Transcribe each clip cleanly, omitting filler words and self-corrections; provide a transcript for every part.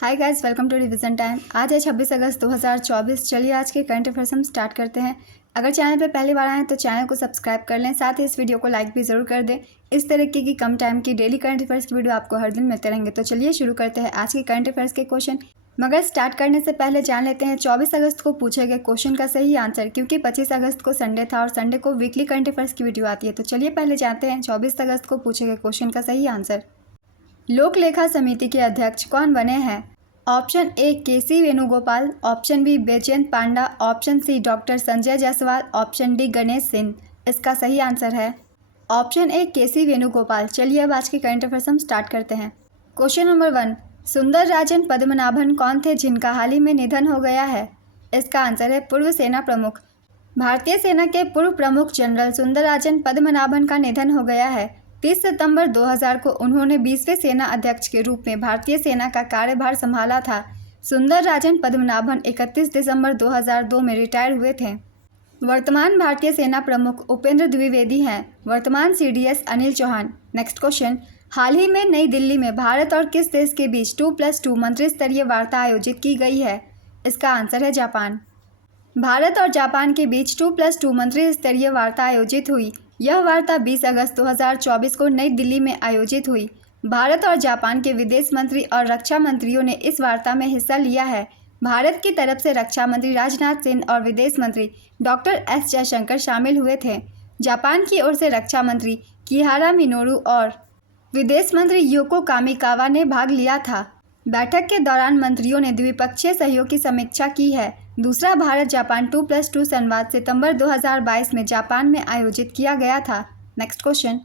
Hi guys, welcome to revision time. आज है 26 अगस्त 2024। चलिए आज के करंट अफेयर्स हम स्टार्ट करते हैं। अगर चैनल पे पहली बार आए हैं तो चैनल को सब्सक्राइब कर लें, साथ ही इस वीडियो को लाइक भी ज़रूर कर दें। इस तरीके की कम टाइम की डेली करंट अफेयर्स की वीडियो आपको हर दिन मिलते रहेंगे। तो चलिए शुरू करते हैं आज के करंट अफेयर्स के क्वेश्चन। मगर स्टार्ट करने से पहले जान लेते हैं 24 अगस्त को पूछे गए क्वेश्चन का सही आंसर, क्योंकि 25 अगस्त को संडे था और संडे को वीकली करंट अफेयर्स की वीडियो आती है। तो चलिए पहले जानते हैं 24 अगस्त को पूछे गए क्वेश्चन का सही आंसर। लोक लेखा समिति के अध्यक्ष कौन बने हैं? Option A KC Venugopal, option B Baijayant Panda, option C doctor Sanjay Jaiswal, option D Ganesh Singh. इसका सही आंसर है ऑप्शन ए केसी वेणुगोपाल। चलिए अब आज के करंट अफेयर्स हम स्टार्ट करते हैं। क्वेश्चन नंबर 1, सुंदरराजन पद्मनाभन कौन थे जिनका हाल ही में निधन हो गया है? इसका आंसर है पूर्व सेना प्रमुख। भारतीय सेना के पूर्व प्रमुख जनरल सुंदरराजन पद्मनाभन का निधन हो गया है। 30 सितंबर 2000 को उन्होंने 20वें सेना अध्यक्ष के रूप में भारतीय सेना का कार्यभार संभाला था। सुंदरराजन पद्मनाभन 31 दिसंबर 2002 में रिटायर हुए थे। वर्तमान भारतीय सेना प्रमुख उपेंद्र द्विवेदी हैं। वर्तमान CDS Anil Chauhan. Next question, हाल ही में नई दिल्ली में भारत और किस देश के बीच 2+2 मंत्री स्तरीय वार्ता आयोजित की गई है? इसका आंसर है जापान। भारत और जापान के बीच 2+2 मंत्री स्तरीय वार्ता आयोजित हुई। यह वार्ता 20 अगस्त 2024 को नई दिल्ली में आयोजित हुई। भारत और जापान के विदेश मंत्री और रक्षा मंत्रियों ने इस वार्ता में हिस्सा लिया है। भारत की तरफ से रक्षा मंत्री राजनाथ सिंह और विदेश मंत्री डॉक्टर एस जयशंकर शामिल हुए थे। जापान की ओर से रक्षा मंत्री किहारा मिनोरू और विदेश मंत्री योको कामिकावा ने भाग लिया था। बैठक के दौरान मंत्रियों ने द्विपक्षीय सहयोग की समीक्षा की है। दूसरा भारत जापान 2+2 संवाद सितंबर 2022 में जापान में आयोजित किया गया था। Next question,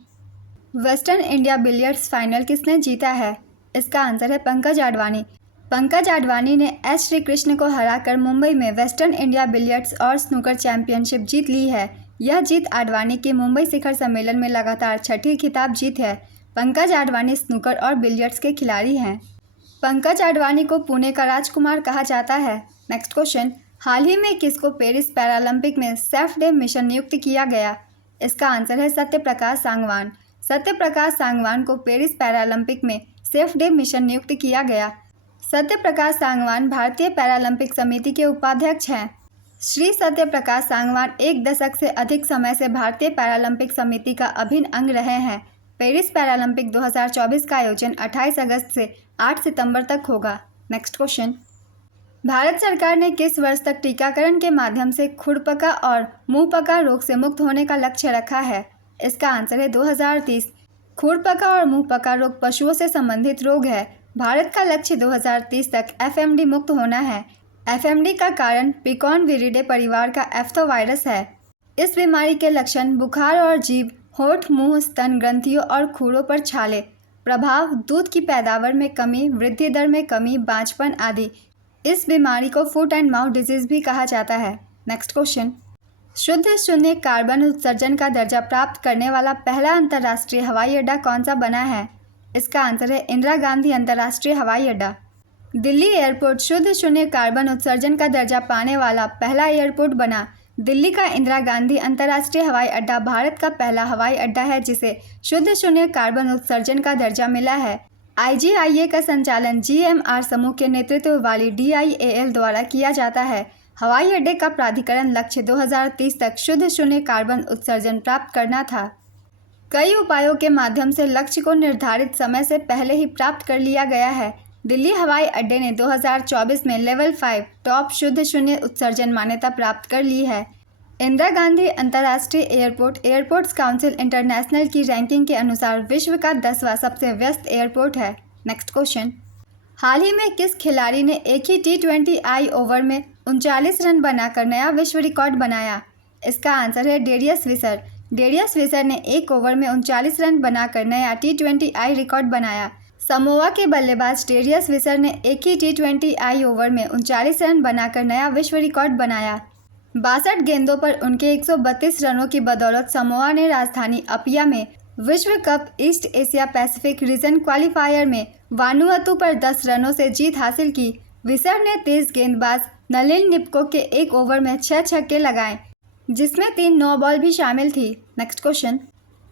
western India billiards final किसने जीता है? इसका आंसर है पंकज आडवाणी। पंकज आडवाणी ने एस श्रीकृष्ण को हराकर मुंबई में वेस्टर्न इंडिया बिलियर्ड्स और स्नूकर चैंपियनशिप जीत ली है। यह जीत आडवाणी के मुंबई शिखर सम्मेलन में लगातार छठी खिताब जीत है। पंकज आडवाणी स्नूकर और बिलियर्ड्स के खिलाड़ी हैं। पंकज आडवाणी को पुणे का राजकुमार कहा जाता है। नेक्स्ट क्वेश्चन, हाल ही में किसको पेरिस पैरालंपिक में सेफ डे मिशन नियुक्त किया गया? इसका आंसर है सत्यप्रकाश सांगवान। सत्यप्रकाश सांगवान को पेरिस पैरालंपिक में सेफ डे मिशन नियुक्त किया गया। सत्यप्रकाश सांगवान भारतीय पैरालंपिक समिति के उपाध्यक्ष हैं। श्री सत्यप्रकाश सांगवान 1 दशक से अधिक समय से भारतीय पैरालंपिक समिति का अभिन्न अंग रहे हैं। पेरिस पैरालंपिक 2024 का आयोजन 28 अगस्त से 8 सितंबर तक होगा। नेक्स्ट क्वेश्चन, भारत सरकार ने किस वर्ष तक टीकाकरण के माध्यम से खुरपका और मुंहपका रोग से मुक्त होने का लक्ष्य रखा है? इसका आंसर है 2030। खुरपका और मुंहपका रोग पशुओं से संबंधित रोग है। भारत का लक्ष्य 2030 तक एफएमडी मुक्त होना है। एफएमडी का कारण पिकॉन विरिडे परिवार का एफ्थोवायरस है। इस बीमारी के लक्षण बुखार और जीभ, होठ, मुंह, स्तन ग्रंथियों और खुरों पर छाले, प्रभाव, दूध की पैदावार में कमी, वृद्धि दर में कमी, बांझपन आदि। इस बीमारी को फुट एंड माउथ डिजीज भी कहा जाता है। नेक्स्ट क्वेश्चन, शुद्ध शून्य कार्बन उत्सर्जन का दर्जा प्राप्त करने वाला पहला अंतर्राष्ट्रीय हवाई अड्डा कौन सा बना है? इसका आंसर है इंदिरा गांधी अंतर्राष्ट्रीय हवाई अड्डा। दिल्ली एयरपोर्ट शुद्ध शून्य कार्बन उत्सर्जन का दर्जा पाने वाला पहला एयरपोर्ट बना। दिल्ली का इंदिरा गांधी अंतर्राष्ट्रीय हवाई अड्डा भारत का पहला हवाई अड्डा है जिसे शुद्ध शून्य कार्बन उत्सर्जन का दर्जा मिला है। IGIA का संचालन GMR समूह के नेतृत्व वाली DIAL द्वारा किया जाता है। हवाई अड्डे का प्राधिकरण लक्ष्य 2030 तक शुद्ध शून्य कार्बन उत्सर्जन प्राप्त करना था। कई उपायों के माध्यम से लक्ष्य को निर्धारित समय से पहले ही प्राप्त कर लिया गया है। दिल्ली हवाई अड्डे ने 2024 में लेवल 5 टॉप शुद्ध शून्य उत्सर्जन मान्यता प्राप्त कर ली है। इंदिरा गांधी अंतर्राष्ट्रीय एयरपोर्ट एयरपोर्ट्स काउंसिल इंटरनेशनल की रैंकिंग के अनुसार विश्व का 10वां सबसे व्यस्त एयरपोर्ट है। नेक्स्ट क्वेश्चन, हाल ही में किस खिलाड़ी ने एक ही T20I ओवर में 39 रन बनाकर नया विश्व रिकॉर्ड बनाया? इसका आंसर है डेरियस विसर। डेरियस विसर ने एक ओवर में 39 रन बनाकर नया T20I रिकॉर्ड बनाया। समोआ के बल्लेबाज डेरियस विसर ने एक ही T20I ओवर में 39 रन बनाकर नया विश्व रिकॉर्ड बनाया। 62 गेंदों पर उनके 132 रनों की बदौलत समोआ ने राजधानी अपिया में विश्व cup east Asia Pacific region qualifier में वानुअतु पर 10 रनों से जीत हासिल की। विसर ने तेज गेंदबाज नलिन निपको के एक ओवर में 6 छक्के लगाए, जिसमें 3 नो बॉल भी शामिल थी। नेक्स्ट क्वेश्चन,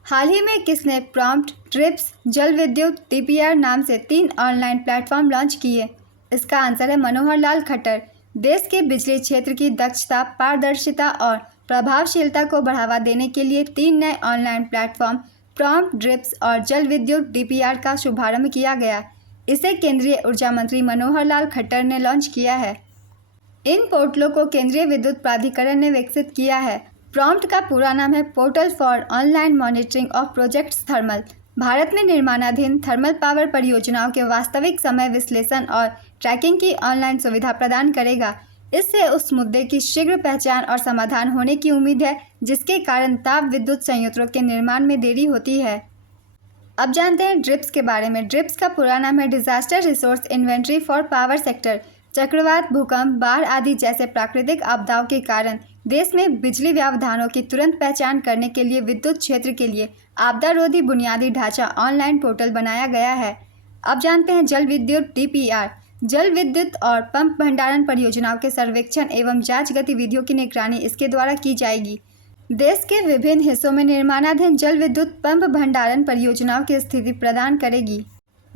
हाल ही में किसने प्रॉम्प्ट, ट्रिप्स, जल विद्युत, DPR नाम से 3 ऑनलाइन प्लेटफॉर्म लॉन्च किए? इसका आंसर है मनोहर लाल खट्टर। देश के बिजली क्षेत्र की दक्षता, पारदर्शिता और प्रभावशीलता को बढ़ावा देने के लिए 3 नए ऑनलाइन प्लेटफॉर्म प्रॉम्प्ट, ड्रिप्स और जल विद्युत डीपीआर का शुभारंभ किया गया। इसे केंद्रीय ऊर्जा मंत्री मनोहर लाल खट्टर ने लॉन्च किया है। इन पोर्टलों को केंद्रीय विद्युत प्राधिकरण ने विकसित किया है। प्रॉम्प्ट का पूरा नाम है portal for online monitoring of projects thermal. Bharat में निर्माणाधीन थर्मल पावर परियोजनाओं के वास्तविक समय विश्लेषण और ट्रैकिंग की ऑनलाइन सुविधा प्रदान करेगा। इससे उस मुद्दे की शीघ्र पहचान और समाधान होने की उम्मीद है जिसके कारण ताप विद्युत संयंत्रों के निर्माण में देरी होती है। अब जानते हैं ड्रिप्स के बारे में। ड्रिप्स का पूरा नाम है disaster resource inventory for power sector. चक्रवात, भूकंप, बाढ़ आदि जैसे प्राकृतिक आपदाओं के कारण देश में बिजली व्यवधानों की तुरंत पहचान करने के लिए विद्युत क्षेत्र के लिए आपदा रोधी बुनियादी ढांचा ऑनलाइन पोर्टल बनाया गया है। अब जानते हैं जल विद्युत डीपीआर। जल विद्युत और पंप भंडारण परियोजनाओं के सर्वेक्षण एवं जांच गतिविधियों की निगरानी इसके द्वारा की जाएगी। देश के विभिन्न हिस्सों में निर्माणाधीन जल विद्युत पंप भंडारण परियोजनाओं की स्थिति प्रदान करेगी।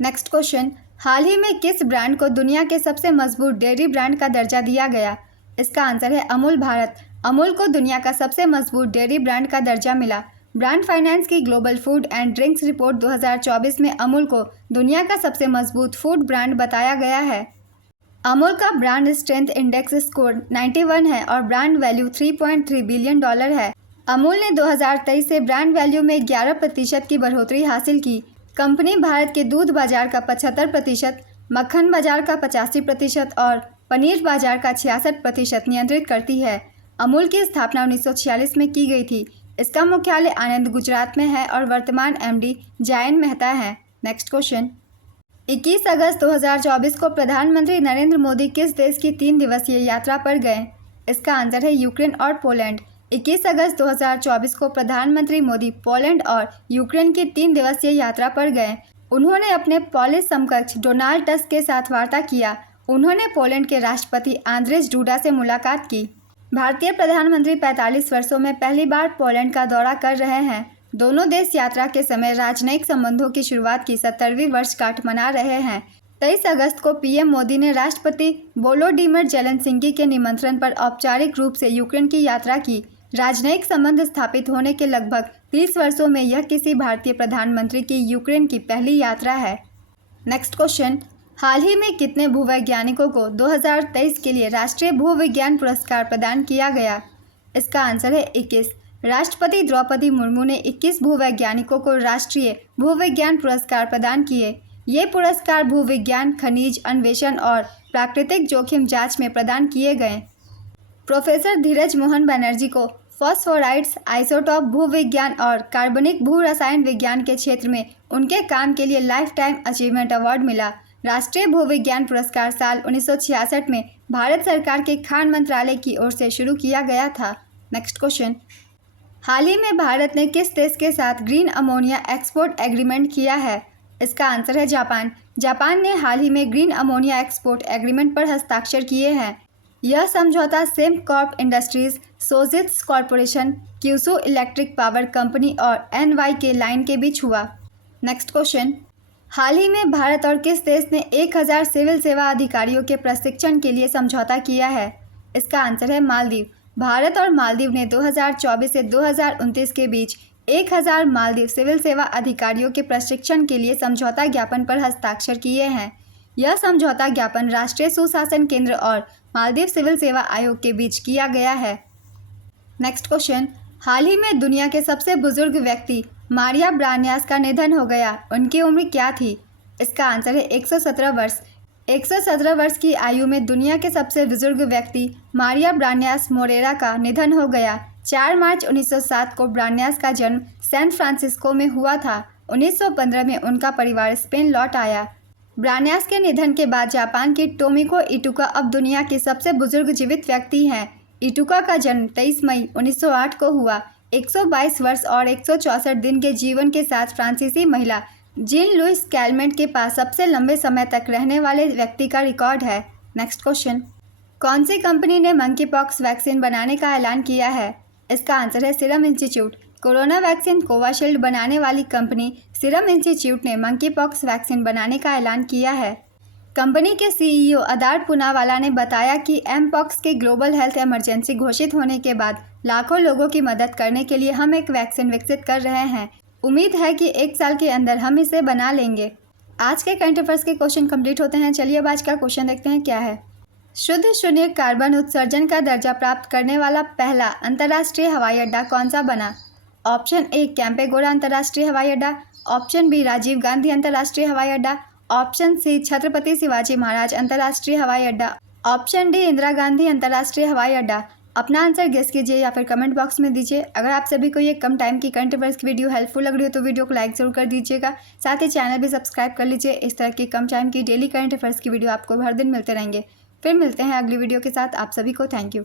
नेक्स्ट क्वेश्चन, हाल ही में किस ब्रांड को दुनिया के सबसे मजबूत डेयरी ब्रांड का दर्जा दिया गया? इसका आंसर है अमूल भारत। अमूल को दुनिया का सबसे मजबूत डेयरी ब्रांड का दर्जा मिला। ब्रांड फाइनेंस की global food and drinks report 2024 में अमूल को दुनिया का सबसे मजबूत फूड ब्रांड बताया गया है। अमूल का ब्रांड स्ट्रेंथ इंडेक्स स्कोर 91 है और ब्रांड वैल्यू $3.3 बिलियन है। अमूल ने 2023 से ब्रांड वैल्यू में 11% की बढ़ोतरी हासिल की। कंपनी भारत के दूध बाजार का 75%, मक्खन बाजार का 85% और पनीर बाजार का 66% नियंत्रित करती है। अमूल की स्थापना 1946 में की गई थी। इसका मुख्यालय आनंद, गुजरात में है और वर्तमान एमडी जयंत मेहता है। नेक्स्ट क्वेश्चन, 21 अगस्त 2024 को प्रधानमंत्री नरेंद्र मोदी किस देश की 3 दिवसीय यात्रा पर गए? इसका आंसर है यूक्रेन और पोलैंड। 21 अगस्त 2024 को प्रधानमंत्री मोदी पोलैंड और यूक्रेन की 3 दिवसीय यात्रा पर गए। उन्होंने अपने पोलिश समकक्ष डोनाल्ड टस्क के साथ वार्ता किया। उन्होंने पोलैंड के राष्ट्रपति आंद्रेज डूडा से मुलाकात की। भारतीय प्रधानमंत्री 45 वर्षों में पहली बार पोलैंड का दौरा कर रहे हैं। दोनों देश यात्रा के समय राजनयिक संबंधों की शुरुआत की 70वीं वर्षगांठ मना रहे हैं। 23 अगस्त को पीएम मोदी ने राष्ट्रपति वोलोडिमिर जेलेंस्की के निमंत्रण पर औपचारिक रूप से यूक्रेन की यात्रा की। राजनयिक संबंध स्थापित होने के लगभग 30 वर्षों में यह किसी भारतीय प्रधानमंत्री की यूक्रेन की पहली यात्रा है। नेक्स्ट क्वेश्चन, हाल ही में कितने भूवैज्ञानिकों को 2023 के लिए राष्ट्रीय भूविज्ञान पुरस्कार प्रदान किया गया? इसका आंसर है 21। राष्ट्रपति द्रौपदी मुर्मू ने 21 भूवैज्ञानिकों को राष्ट्रीय भूविज्ञान पुरस्कार प्रदान किए। ये पुरस्कार भूविज्ञान, खनिज अन्वेषण और प्राकृतिक जोखिम जांच में प्रदान किए गए। प्रोफेसर धीरज मोहन बनर्जी को फॉस्फोराइड्स, आइसोटॉप भूविज्ञान और कार्बनिक भू रसायन विज्ञान के क्षेत्र में उनके काम के लिए लाइफ टाइम अचीवमेंट अवार्ड मिला। राष्ट्रीय भूविज्ञान पुरस्कार साल 1966 में भारत सरकार के खान मंत्रालय की ओर से शुरू किया गया था। नेक्स्ट क्वेश्चन, हाल ही में भारत ने किस देश के साथ ग्रीन अमोनिया एक्सपोर्ट एग्रीमेंट किया है? इसका आंसर है जापान। जापान ने हाल ही में ग्रीन अमोनिया एक्सपोर्ट एग्रीमेंट पर हस्ताक्षर किए हैं। यह समझौता Sembcorp Industries, Sojitz Corporation, Kyushu Electric Power Company और एनवाईके लाइन के बीच हुआ। नेक्स्ट क्वेश्चन, हाल ही में भारत और किस देश ने 1000 सिविल सेवा अधिकारियों के प्रशिक्षण के लिए समझौता किया है? इसका आंसर है मालदीव। भारत और मालदीव ने 2024 से 2029 के बीच 1000 मालदीव सिविल सेवा अधिकारियों के प्रशिक्षण के लिए समझौता ज्ञापन पर हस्ताक्षर किए हैं। यह समझौता ज्ञापन राष्ट्रीय सुशासन केंद्र और मालदीव सिविल सेवा आयोग के बीच किया गया है। नेक्स्ट क्वेश्चन, हाल ही में दुनिया के सबसे बुजुर्ग व्यक्ति मारिया ब्रान्यास का निधन हो गया। उनकी उम्र क्या थी? इसका आंसर है 117 वर्ष। 117 वर्ष की आयु में दुनिया के सबसे बुजुर्ग व्यक्ति मारिया ब्रान्यास मोरेरा का निधन हो गया। 4 मार्च 1907 को ब्रान्यास का जन्म सैन फ्रांसिस्को में हुआ था। 1915 में उनका परिवार स्पेन लौट आया। ब्रान्यास के निधन के बाद जापान की टोमिको इटुका अब दुनिया के सबसे बुजुर्ग जीवित व्यक्ति हैं। इटुका का जन्म 23 मई 1908 को हुआ। 122 वर्ष और 164 दिन के जीवन के साथ फ्रांसीसी महिला जीन लुइस कैलमेंट के पास सबसे लंबे समय तक रहने वाले व्यक्ति का रिकॉर्ड है। नेक्स्ट क्वेश्चन, कौन सी कंपनी ने मंकी पॉक्स वैक्सीन बनाने का ऐलान किया है? इसका आंसर है सीरम इंस्टीट्यूट। कोरोना वैक्सीन कोवाशील्ड बनाने वाली कंपनी सीरम इंस्टीट्यूट ने मंकी पॉक्स वैक्सीन बनाने का ऐलान किया है। कंपनी के सीईओ अदार पूनावाला ने बताया कि एमपॉक्स के ग्लोबल हेल्थ इमरजेंसी घोषित होने के बाद लाखों लोगों की मदद करने के लिए हम एक वैक्सीन विकसित कर रहे हैं। उम्मीद है कि 1 साल के अंदर हम इसे बना लेंगे। आज के करंट अफेयर्स के क्वेश्चन कंप्लीट होते हैं। चलिए अब आज का क्वेश्चन देखते हैं क्या है। शुद्ध शून्य कार्बन उत्सर्जन का दर्जा प्राप्त करने वाला पहला अंतर्राष्ट्रीय हवाई अड्डा कौन सा बना? ऑप्शन ए कैंपेगौड़ा अंतर्राष्ट्रीय हवाई अड्डा, ऑप्शन बी राजीव गांधी अंतर्राष्ट्रीय हवाई अड्डा, ऑप्शन सी छत्रपति शिवाजी महाराज अंतर्राष्ट्रीय हवाई अड्डा, ऑप्शन डी इंदिरा गांधी अंतर्राष्ट्रीय हवाई अड्डा। अपना आंसर गेस कीजिए या फिर कमेंट बॉक्स में दीजिए। अगर आप सभी को ये कम टाइम की करंट अफेयर्स की वीडियो हेल्पफुल लग रही हो तो वीडियो को लाइक जरूर कर दीजिएगा। साथ ही चैनल भी सब्सक्राइब कर लीजिए। इस तरह की कम टाइम की डेली करंट अफेयर्स की वीडियो आपको हर दिन मिलते रहेंगे। फिर मिलते हैं अगली वीडियो के साथ। आप सभी को थैंक यू।